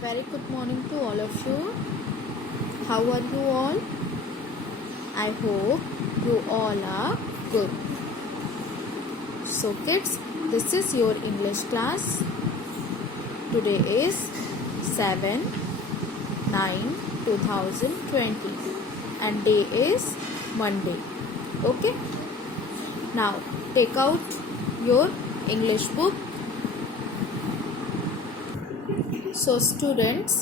very good morning to all of you. How are you all? I hope you all are good. So kids, this is your English class. Today is 7/9/2020 and day is Monday. Okay. Now take out your English book. So students,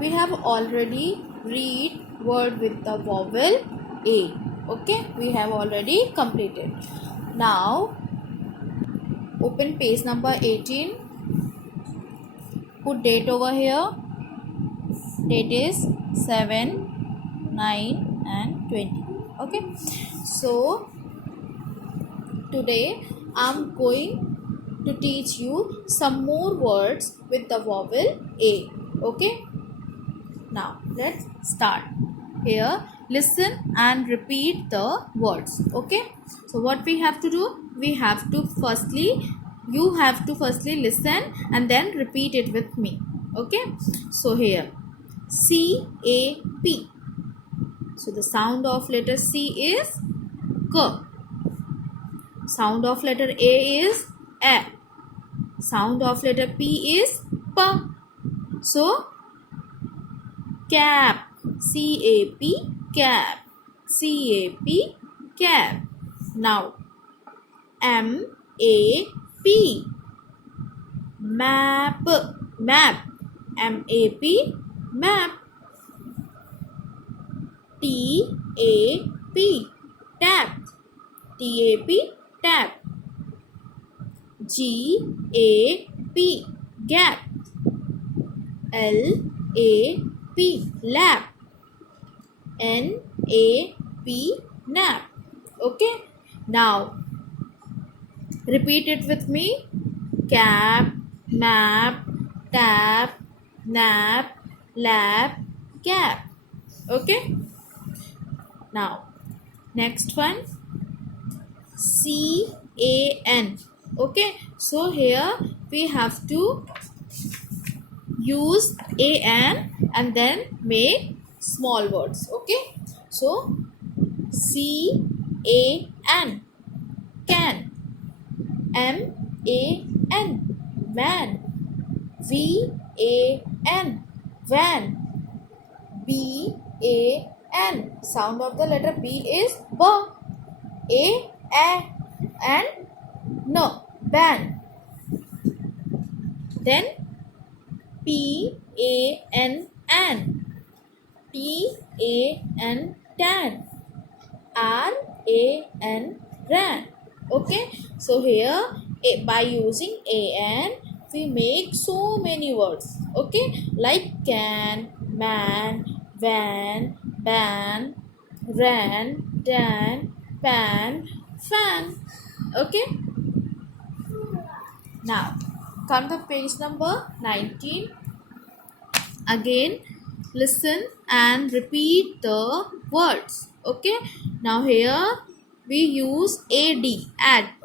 we have already read word with the vowel A. Okay, we have already completed. Now open page number 18. Put date over here. Date is 7, 9 and 20. Okay, so today I am going to teach you some more words with the vowel A. Okay, now let's start. Here listen and repeat the words. Okay, so what we have to do, you have to firstly listen and then repeat it with me. Okay, so here CAP. So the sound of letter C is K. Sound of letter A is A. Sound of letter P is P. So cap, C-A-P, cap, C-A-P, cap. Now M-A-P, map, map, M-A-P, map. T-A-P, tap, T-A-P, tap. G-A-P, gap, L-A-P, lap, N-A-P, nap. Okay, now repeat it with me. Cap, map, tap, nap, lap, gap. Okay, now next one, C-A-N. Okay, so here we have to use an and then make small words. Okay, so C-A-N, can, M-A-N, man, V-A-N, van, B-A-N, sound of the letter B is B, A and no, ban. Then P-A-N, T-A-N, tan, R-A-N, ran. Okay, so here by using an we make so many words. Okay, like can, man, van, ban, ran, dan, pan, fan. Okay, now come to page number 19. Again listen and repeat the words. Okay, now here we use add.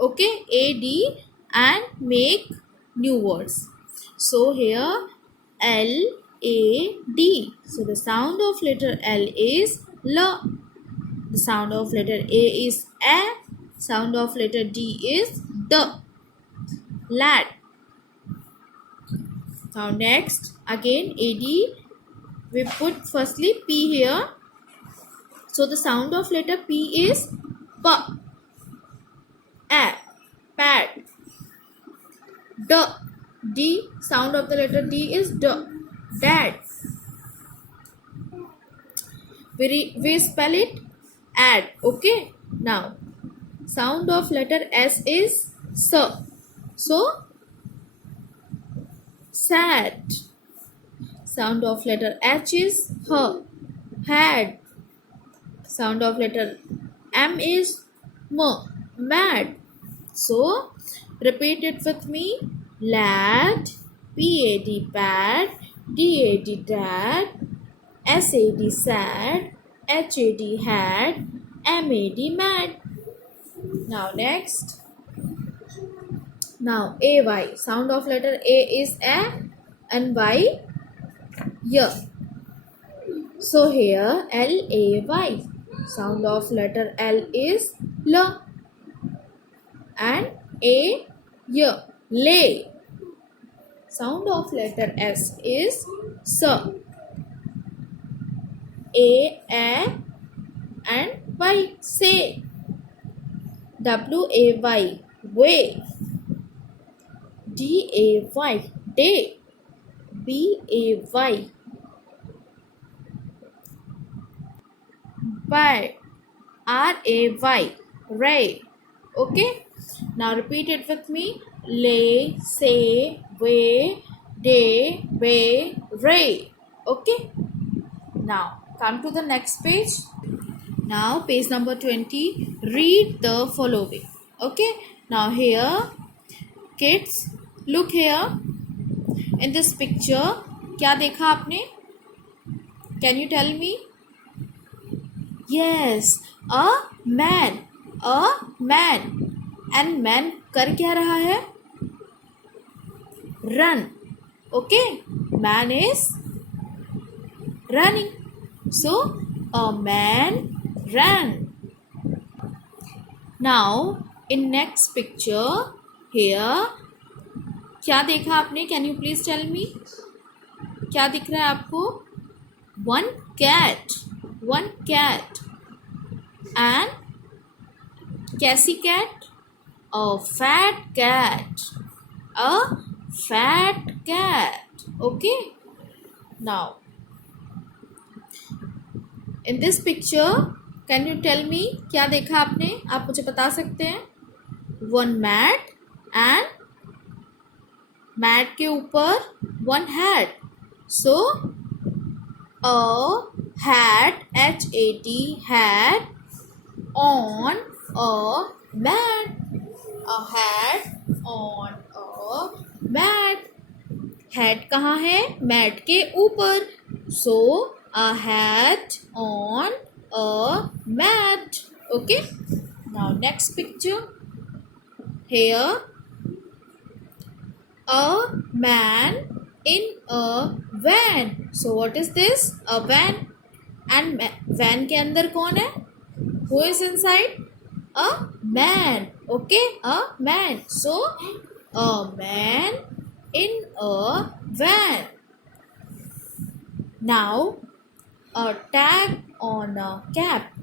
Okay, add and make new words. So here L-A-D. So the sound of letter L is L. The sound of letter A is A. Sound of letter D is D. Lad. Now next again AD, we put firstly P here. So the sound of letter P is P. A, pad. D, D, sound of the letter D is D, dad. We spell it add. Okay, now sound of letter S is S. So sad. Sound of letter H is H, had. Sound of letter M is M, mad. So repeat it with me. Lad, P-A-D, pad, D-A-D, dad, S-A-D, sad, H-A-D, had, M-A-D, mad. Now next. Now A-Y. Sound of letter A is A and Y Y. So here L-A-Y. Sound of letter L is L. And A-Y. Lay. Sound of letter S is S. A and Y. Say. W-A-Y. Way. D-A-Y. Day. B-A-Y. By. R-A-Y. Ray. Okay. Now repeat it with me. Lay, say, way, day, way, ray. Okay. Now come to the next page. Now page number 20. Read the following. Okay. Now here, kids, look here. In this picture, क्या देखा आपने? Can you tell me? Yes, a man. A man. And man कर क्या रहा है? Run. Okay. Man is running. So, a man ran. Now, in next picture, here, क्या देखा आपने? Can you please tell me? क्या दिख रहा है आपको? One cat. One cat. And कैसी cat? A fat cat. A fat cat. Okay. Now, in this picture, can you tell me क्या देखा आपने? आप मुझे बता सकते हैं? One mat and mat के ऊपर one hat. So, a hat, H-A-T, hat on a mat. A hat on a mat. Hat कहाँ है? Mat के ऊपर. So, a hat on a mat. Okay. Now next picture. Here, a man in a van. So what is this? A van. And van के अंदर कौन है? Who is inside? A man. Okay, a man. So a man in a van. Now a tag on a cap.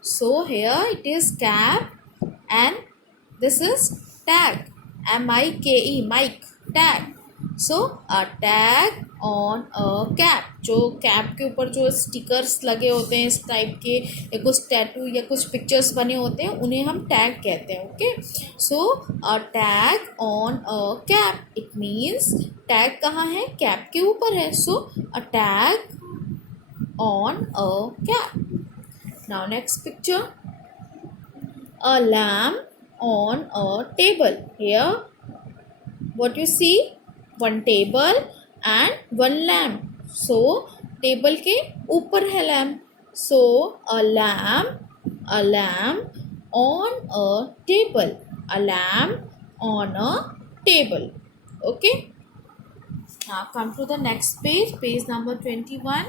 So here it is cap and this is tag. M-I-K-E, Mike, tag. So a tag on a cap. जो cap के ऊपर जो stickers लगे होते हैं इस type के या कुछ टैटू या कुछ पिक्चर्स बने होते हैं उन्हें हम टैग कहते हैं. Okay. So a tag on a cap. It means tag कहाँ है? कैप के ऊपर है. So a tag on a cap. Now next picture. A lamp on a table. Here, what you see? One table and one lamp. So, table के ऊपर है lamp. So, a lamp on a table. A lamp on a table. Okay. Now, come to the next page. Page number 21.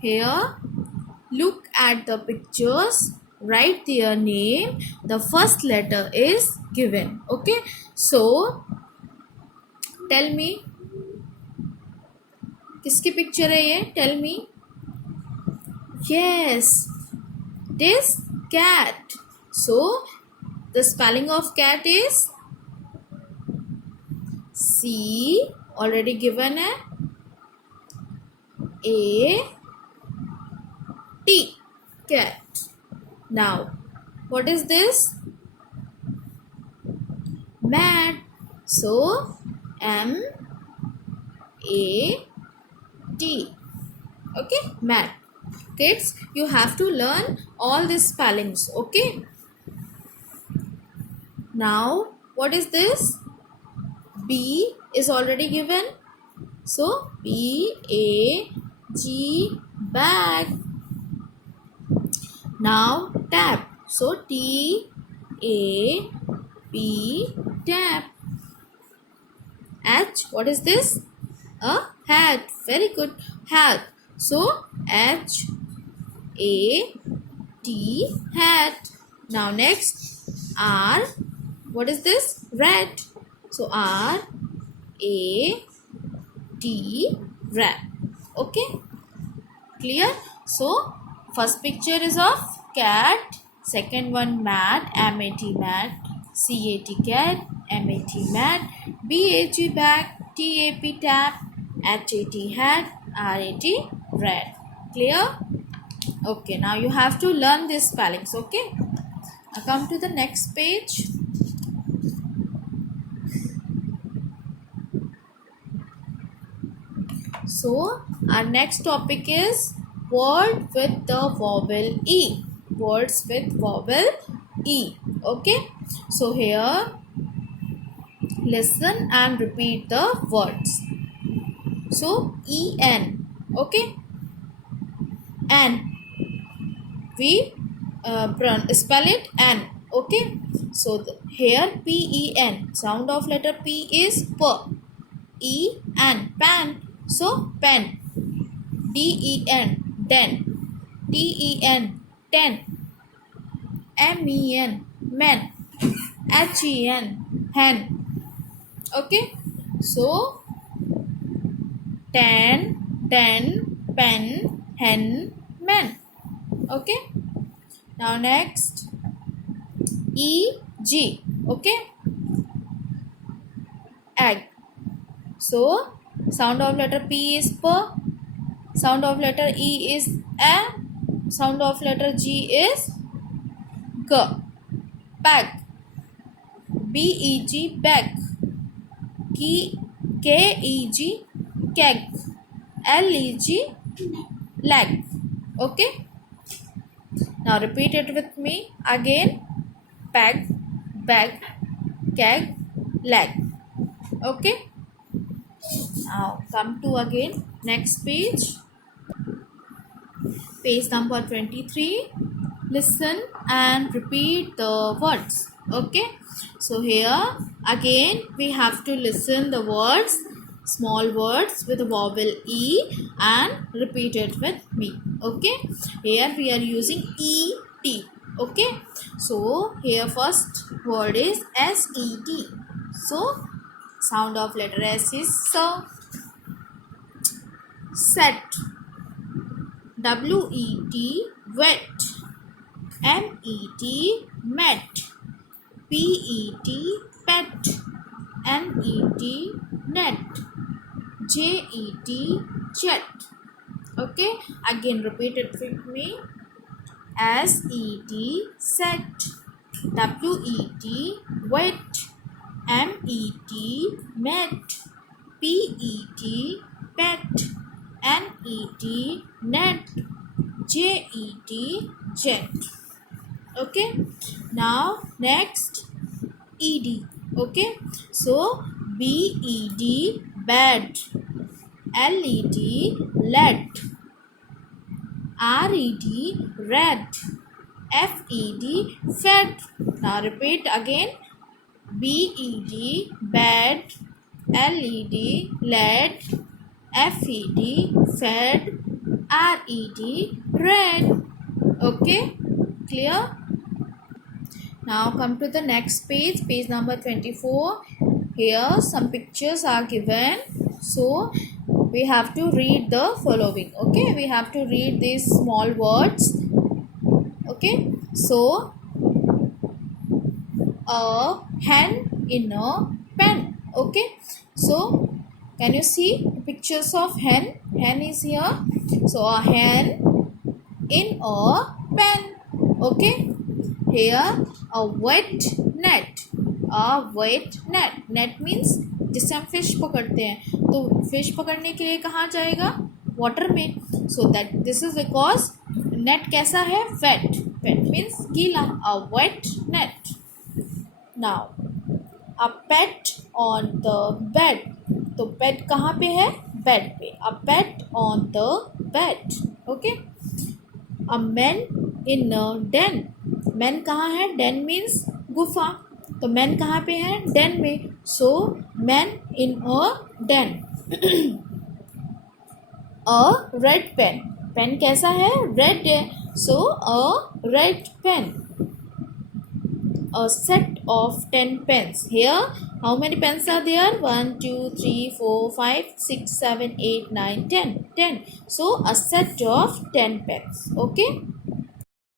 Here, look at the pictures. Write their name. The first letter is given. Okay. So, tell me. किसकी picture है ये? Tell me. Yes. It is cat. So, the spelling of cat is C. Already given है. A. T. Cat. Now, what is this? Mat. So, M A T. Okay, mat. Kids, you have to learn all these spellings. Okay. Now, what is this? B is already given. So, B A G, bag. Now tap. So T A P, tap. H, what is this? a hat. Very good. Hat. So H A T, hat. Now next, R. What is this? Rat. So R A T, rat. Okay, clear? So first picture is of cat, second one mat, M-A-T, mat, C-A-T, cat, M-A-T, mat, B-A-G, bag, T-A-P, tap, H-A-T, hat, R-A-T, rat. Clear? Okay, now you have to learn these spellings. Okay, now come to the next page. So our next topic is word with the vowel E. Words with vowel E. Okay, so here listen and repeat the words. So E-N. Okay, N. We spell it N. Okay, so here P-E-N. Sound of letter P is P. E-N, pan. So pen. D-E-N, den. T-E-N, ten. M-E-N, men. H-E-N, hen. Okay, so ten, pen, hen, men. Okay, now next, E-G. Okay, egg. So sound of letter P is P. Sound of letter E is A. Sound of letter G is G. Bag. B-E-G, bag. K-E-G, keg. L-E-G, leg. Okay, now repeat it with me again. Bag, bag, keg, leg. Okay, now come to again next page. Page number 23. Listen and repeat the words. Okay, so here again we have to listen the words, small words with the vowel E, and repeat it with me. Okay, here we are using E-T. Okay, so here first word is S-E-T. So sound of letter S is so. Set. W-E-T, wet. M-E-T, met. P-E-T, pet. N-E-T, net. J-E-T, jet. Okay, again repeat it with me. S-E-T, set. W-E-T, wet. M-E-T, met. P-E-T, pet. N-E-T, net. J-E-T, jet. Okay, now next, E-D. Okay, so B-E-D, bed. L-E-D, led. R-E-D, red. F-E-D, fed. Now repeat again. B-E-D, bed. L-E-D, led. F-E-D, fed. R-E-D, red. Okay, clear? Now come to the next page, page number 24. Here some pictures are given, so we have to read the following. Okay, we have to read these small words. Okay, so a hen in a pen. Okay, so can you see the pictures of hen? Hen is here. So a hen in a pen. Okay, here a wet net. A wet net. Net means जिससे हम fish पकड़ते हैं, तो fish पकड़ने के लिए कहाँ जाएगा? वाटर में. So that this is because net कैसा है? वेट. वेट मीन्स गीला. A wet net. Now a pet on the bed. तो पेट कहाँ पे है? बेड पे. A pet on the bed. Okay. A man in a den. Man कहाँ है? डेन मीन्स गुफा. तो मैन कहाँ पे है? डेन में. So man in a den. A red pen. Pen कैसा है? Red है. So a red pen. A set of 10 pens. Here, how many pens are there? 1, 2, 3, 4, 5, 6, 7, 8, 9, 10. 10. So a set of 10 pens. Okay.